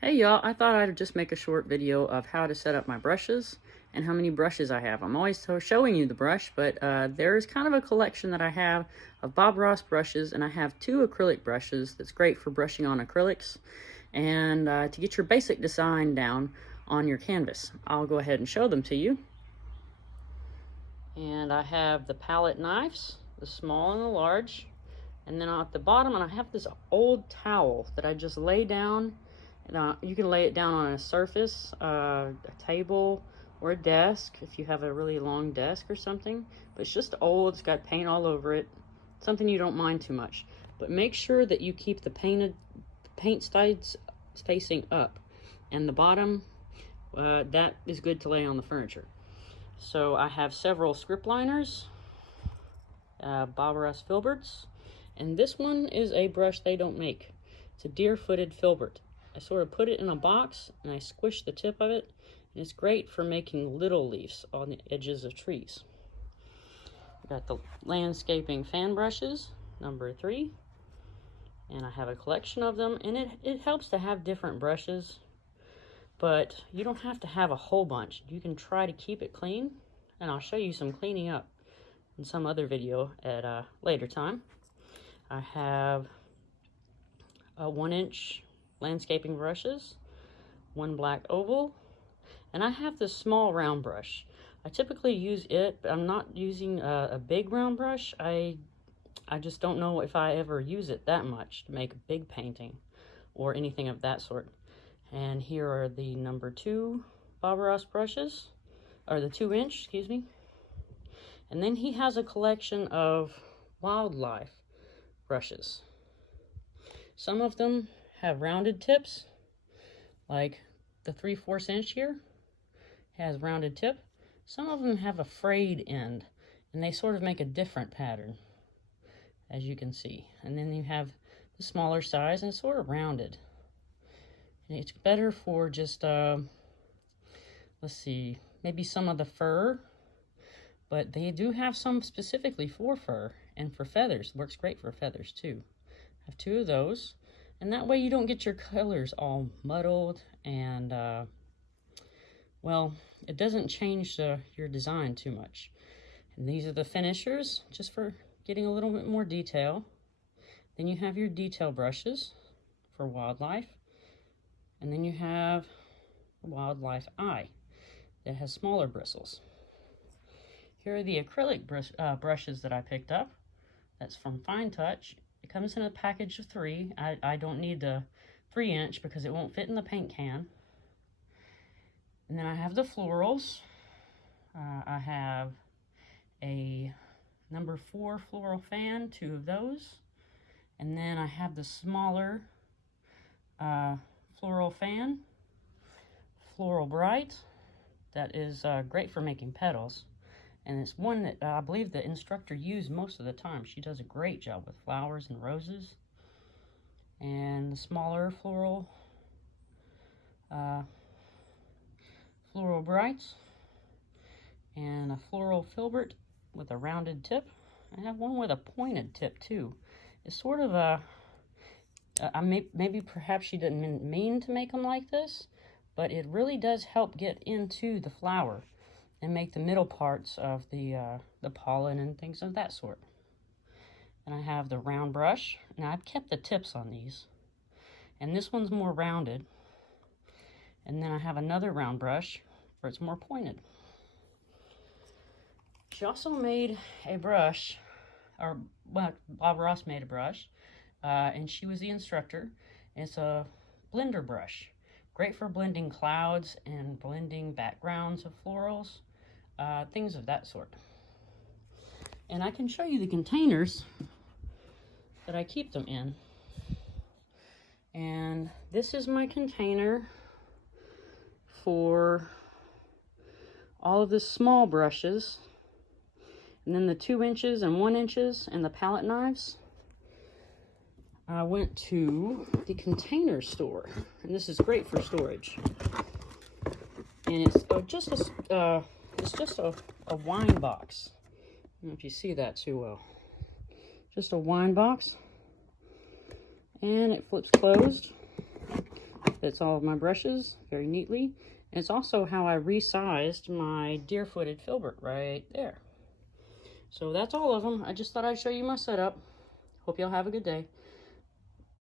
Hey y'all, I thought I'd just make a short video of how to set up my brushes and how many brushes I have. I'm always showing you the brush, but there's kind of a collection that I have of Bob Ross brushes, and I have 2 acrylic brushes that's great for brushing on acrylics and to get your basic design down on your canvas. I'll go ahead and show them to you. And I have the palette knives, the small and the large, and then at the bottom I have this old towel that I just lay down. You can lay it down on a surface, a table or a desk if you have a really long desk or something. But it's just old, it's got paint all over it, something you don't mind too much. But make sure that you keep the paint sides facing up, and the bottom, that is good to lay on the furniture. So I have several script liners, Bob Ross filberts, and this one is a brush they don't make. It's a deer-footed filbert. I sort of put it in a box and I squish the tip of it, and it's great for making little leaves on the edges of trees. I've got the landscaping fan brushes, number 3, and I have a collection of them, and it helps to have different brushes, but you don't have to have a whole bunch. You can try to keep it clean, and I'll show you some cleaning up in some other video at a later time. I have a 1-inch landscaping brushes, 1 black oval, and I have this small round brush. I typically use it, but I'm not using a big round brush. I just don't know if I ever use it that much to make a big painting or anything of that sort. And here are the number 2 Bob Ross brushes, or the 2-inch, excuse me. And then he has a collection of wildlife brushes. Some of them have rounded tips, like the 3/4 inch here has rounded tip. Some of them have a frayed end, and they sort of make a different pattern, as you can see. And then you have the smaller size, and it's sort of rounded. And it's better for just, let's see, maybe some of the fur, but they do have some specifically for fur and for feathers. Works great for feathers too. I have 2 of those. And that way you don't get your colors all muddled, and, well, it doesn't change your design too much. And these are the finishers, just for getting a little bit more detail. Then you have your detail brushes for wildlife. And then you have the wildlife eye that has smaller bristles. Here are the acrylic brushes that I picked up. That's from Fine Touch. It comes in a package of 3. I don't need the 3-inch because it won't fit in the paint can. And then I have the florals. I have a number 4 floral fan, 2 of those. And then I have the smaller floral fan, Floral Bright. That is great for making petals. And it's one that I believe the instructor used most of the time. She does a great job with flowers and roses. And the smaller floral Brights. And a floral filbert with a rounded tip. I have one with a pointed tip too. It's sort of a, maybe perhaps she didn't mean to make them like this, but it really does help get into the flower and make the middle parts of the pollen and things of that sort. And I have the round brush. Now I've kept the tips on these, and this one's more rounded. And then I have another round brush where it's more pointed. She also made a brush, or well, Bob Ross made a brush, and she was the instructor. It's a blender brush. Great for blending clouds and blending backgrounds of florals, things of that sort. And I can show you the containers that I keep them in. And this is my container for all of the small brushes. And then the 2 inches and 1 inches and the palette knives. I went to the container store, and this is great for storage. And it's just a wine box. I don't know if you see that too well. Just a wine box, and it flips closed. fits all of my brushes very neatly. And it's also how I resized my deer-footed filbert right there. So that's all of them. I just thought I'd show you my setup. Hope y'all have a good day.